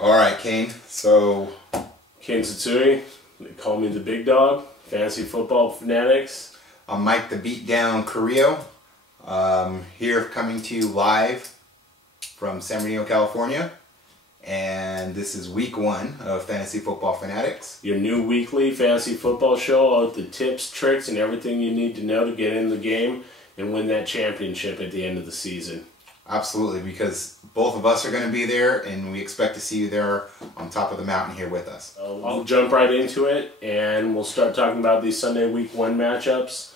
All right, Kane. So, Kane Satsui, they call me the big dog. Fantasy Football Fanatics. I'm Mike the Beatdown Carrillo. Here coming to you live from San Bernardino, California. And this is week 1 of Fantasy Football Fanatics. Your new weekly fantasy football show, all the tips, tricks, and everything you need to know to get in the game and win that championship at the end of the season. Absolutely, because both of us are going to be there, and we expect to see you there on top of the mountain here with us. I'll jump right into it, and we'll start talking about these Sunday Week 1 matchups.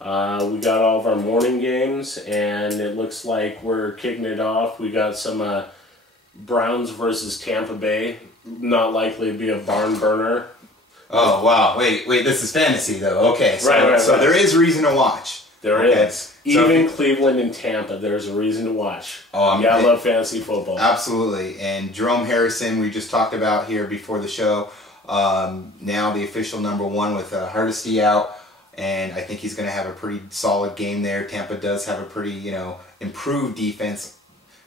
We got all of our morning games, and it looks like we're kicking it off. We got some Browns versus Tampa Bay. Not likely to be a barn burner. Oh, wow. Wait, this is fantasy, though. Okay, so, right. There is reason to watch. There is. Even Cleveland and Tampa, there's a reason to watch. I love fantasy football. Absolutely. And Jerome Harrison, we just talked about here before the show. Now the official #1 with Hardesty out. And I think he's going to have a pretty solid game there. Tampa does have a pretty, improved defense.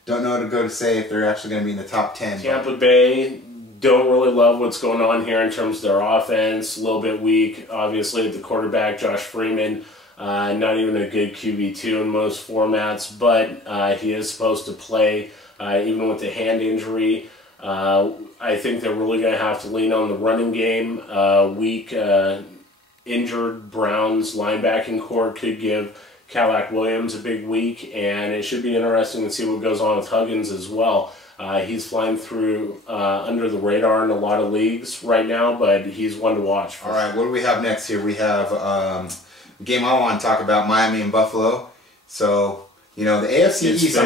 Don't know to say if they're actually going to be in the top 10. Tampa Bay don't really love what's going on here in terms of their offense. A little bit weak, obviously, at the quarterback, Josh Freeman. Not even a good QB2 in most formats, but he is supposed to play even with the hand injury. I think they're really going to have to lean on the running game. Weak, injured Browns linebacking core could give Cadillac Williams a big week, and it should be interesting to see what goes on with Huggins as well. He's flying through under the radar in a lot of leagues right now, but he's one to watch. All right, what do we have next here? We have the game I want to talk about, Miami and Buffalo. So, the AFC East,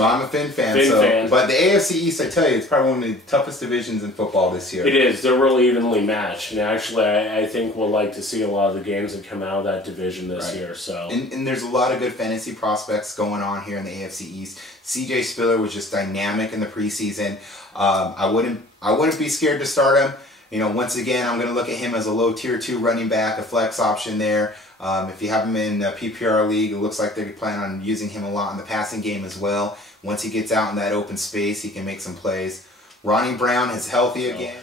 I'm a Finn fan. But the AFC East, I tell you, it's probably one of the toughest divisions in football this year. It is. They're really evenly matched. And actually, I think we'll like to see a lot of the games that come out of that division this year. So, and there's a lot of good fantasy prospects going on here in the AFC East. CJ Spiller was just dynamic in the preseason. I wouldn't be scared to start him. Once again, I'm going to look at him as a low tier 2 running back, a flex option there. If you have him in a PPR league, it looks like they're planning on using him a lot in the passing game as well. Once he gets out in that open space, he can make some plays. Ronnie Brown is healthy again.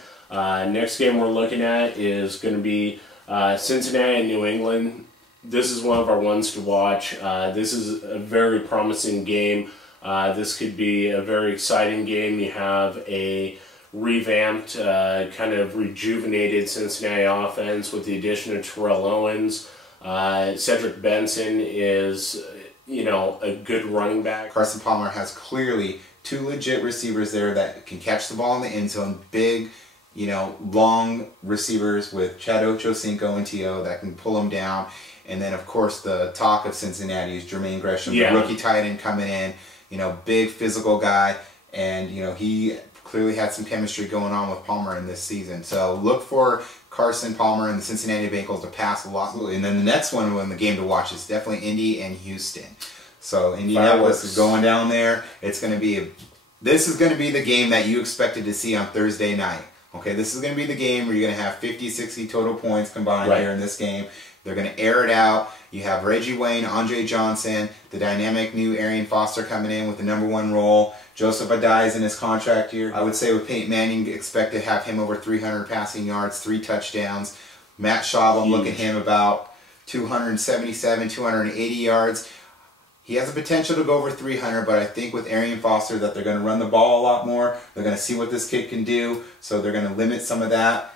Next game we're looking at is going to be Cincinnati and New England. This is one of our ones to watch. This is a very promising game. This could be a very exciting game. You have a revamped, kind of rejuvenated Cincinnati offense with the addition of Terrell Owens. Cedric Benson is, a good running back. Carson Palmer has clearly 2 legit receivers there that can catch the ball in the end zone. Big, long receivers with Chad Ochocinco and T.O. that can pull them down. And then, of course, the talk of Cincinnati is Jermaine Gresham, the rookie tight end coming in. Big physical guy. And, he clearly had some chemistry going on with Palmer in this season. So look for Carson Palmer and the Cincinnati Bengals to pass a lot. And then the next one in the game to watch is definitely Indy and Houston. So Indianapolis is going down there. This is going to be the game that you expected to see on Thursday night. Okay, this is going to be the game where you're going to have 50, 60 total points combined here in this game. They're going to air it out. You have Reggie Wayne, Andre Johnson, the dynamic new Arian Foster coming in with the #1 role. Joseph Adai is in his contract year. I would say with Peyton Manning, expect to have him over 300 passing yards, 3 touchdowns. Matt Schaub, I'm looking at him about 277, 280 yards. He has the potential to go over 300, but I think with Arian Foster that they're going to run the ball a lot more. They're going to see what this kid can do, so they're going to limit some of that.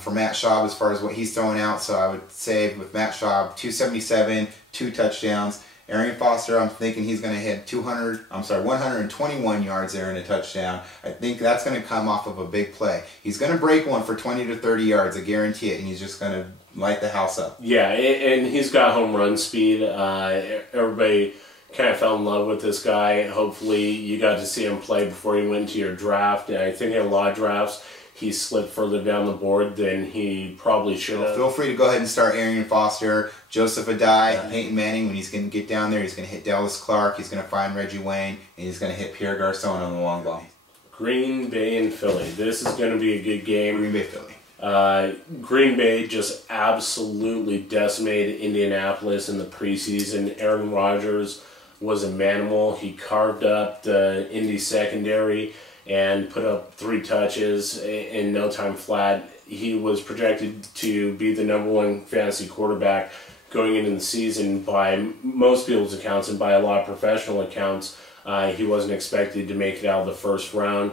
For Matt Schaub as far as what he's throwing out. So I would say with Matt Schaub, 277, 2 touchdowns. Arian Foster, I'm thinking he's going to hit 121 yards there in a touchdown. I think that's going to come off of a big play. He's going to break one for 20 to 30 yards, I guarantee it, and he's just going to light the house up. Yeah, and he's got home run speed. Everybody kind of fell in love with this guy. Hopefully you got to see him play before he went to your draft. I think in a lot of drafts, he slipped further down the board than he probably should have. Feel free to go ahead and start Arian Foster, Joseph Adai, Peyton Manning. When he's going to get down there, he's going to hit Dallas Clark, he's going to find Reggie Wayne, and he's going to hit Pierre Garçon on the long ball. Green Bay and Philly. This is going to be a good game. Green Bay, Philly. Green Bay just absolutely decimated Indianapolis in the preseason. Aaron Rodgers was a manimal. He carved up the Indy secondary. and put up 3 touches in no time flat. He was projected to be the #1 fantasy quarterback going into the season by most people's accounts and by a lot of professional accounts. He wasn't expected to make it out of the first round.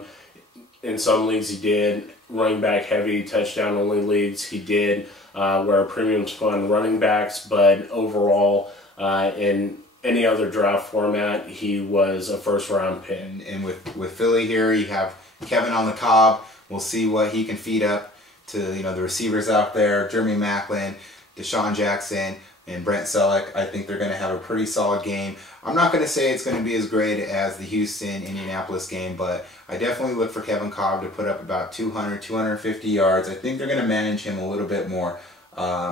In some leagues he did. Running back heavy, touchdown only leagues he did, where premiums put on running backs, but overall in any other draft format he was a first round pick. And with Philly here, you have Kevin on the cob. We'll see what he can feed up to the receivers out there. Jeremy Maclin, Deshaun Jackson, and Brent Selleck. I think they're going to have a pretty solid game. I'm not going to say it's going to be as great as the Houston-Indianapolis game, but I definitely look for Kevin Cobb to put up about 200, 250 yards. I think they're going to manage him a little bit more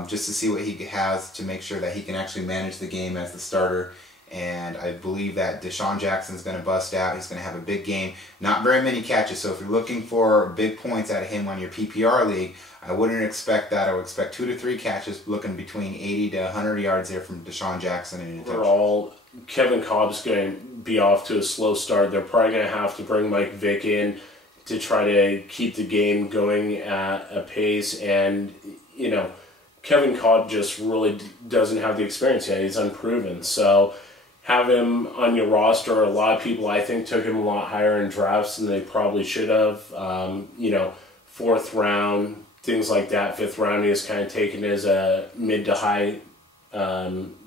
just to see what he has to make sure that he can actually manage the game as the starter. And I believe that Deshaun Jackson's going to bust out. He's going to have a big game. Not very many catches, so if you're looking for big points out of him on your PPR league, I wouldn't expect that. I would expect 2 to 3 catches, looking between 80 to 100 yards there from Deshaun Jackson. And Kevin Cobb's going to be off to a slow start. They're probably going to have to bring Mike Vick in to try to keep the game going at a pace. And, Kevin Cobb just really doesn't have the experience yet. He's unproven. So have him on your roster. A lot of people, I think, took him a lot higher in drafts than they probably should have. 4th round, things like that. 5th round, he is kind of taken as a mid to high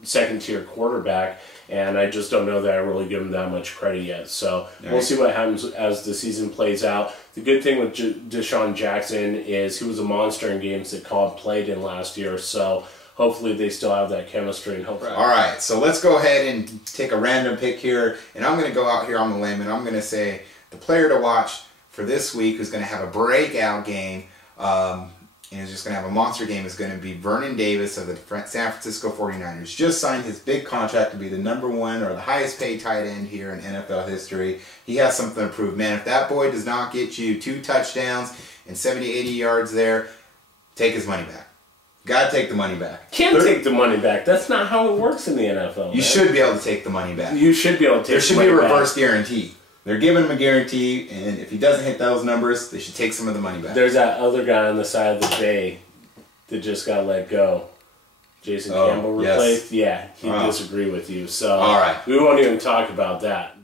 second-tier quarterback, and I just don't know that I really give him that much credit yet. So we'll see what happens as the season plays out. The good thing with Deshaun Jackson is he was a monster in games that Cobb played in last year, so hopefully they still have that chemistry. And hopefully. All right, so let's go ahead and take a random pick here, and I'm going to go out here on the limb, and I'm going to say the player to watch for this week who's going to have a breakout game and is just going to have a monster game is going to be Vernon Davis of the San Francisco 49ers. Just signed his big contract to be the #1 or the highest paid tight end here in NFL history. He has something to prove. Man, if that boy does not get you 2 touchdowns and 70, 80 yards there, take his money back. Gotta take the money back. Can't take the money back. That's not how it works in the NFL. You should be able to take the money back. You should be able to take the money back. There should be a reverse guarantee. They're giving him a guarantee, and if he doesn't hit those numbers, they should take some of the money back. There's that other guy on the side of the bay that just got let go. Jason Campbell replaced? Yes. Yeah, he disagreed with you. So all right. We won't even talk about that.